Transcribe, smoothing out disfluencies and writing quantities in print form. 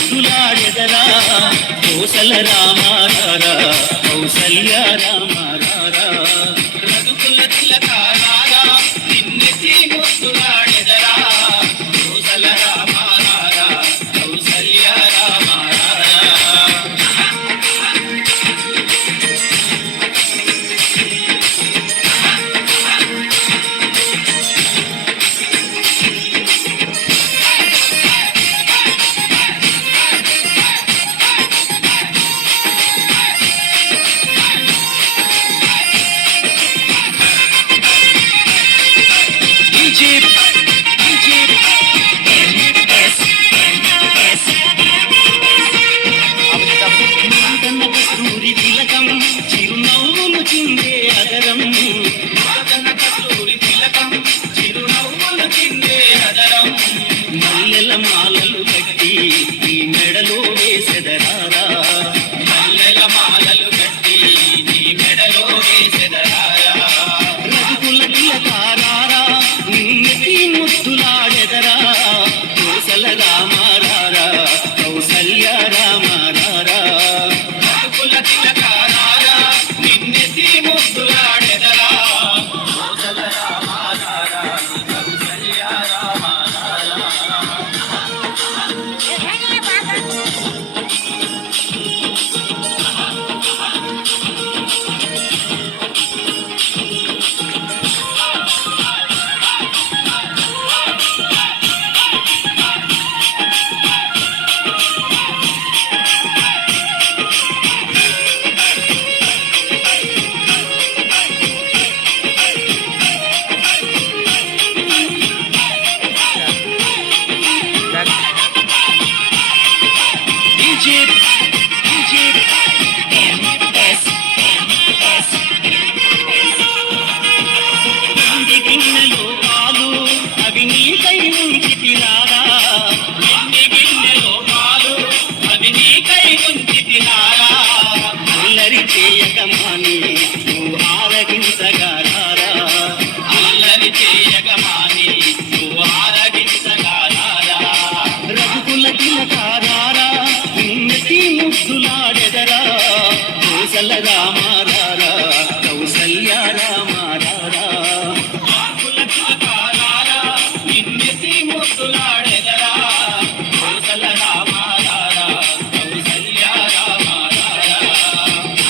ముద్దులాడెదరా కోసల రామారా కౌసల్య రామారా రఘుకుల తిలకారా నిన్నెత్తి ముద్దులాడెదరా కోసల రామారా కౌసల్య రామారా కస్తూరి తిలకం చిరునవ్వులు చిందే అదరం కస్తూరి తిలకం చిరునవ్వులు చిందే అదరం మల్లెల మాలలు కట్టి ఈ మెడలో వేసెదరారా మల్లెల మాలలు కట్టి ఈ మెడలో వేసెదరారా రఘుకుల తిలకారా నిన్నెత్తి ముద్దులాడెదరా కోసల రామారా కౌసల్య రామారా రఘుకుల తిలకారా నిన్నెత్తి ముద్దులాడెదరా కోసల రామారా కౌసల్య రామారా గిన్నెలో పాలు అవి నీకై ఉంచితిరారా ఎన్ని గిన్నెలో పాలు అవి నీకై ఉంచితిరారా అల్లరి చేయకమాని నువ్వు ఆరగించగారారా అల్లరి చేయకమాని నువ్వు ఆరగించగారారా రఘుకుల తిలకారా నిన్నెత్తి ముద్దులాడెదరా కోసల రామారా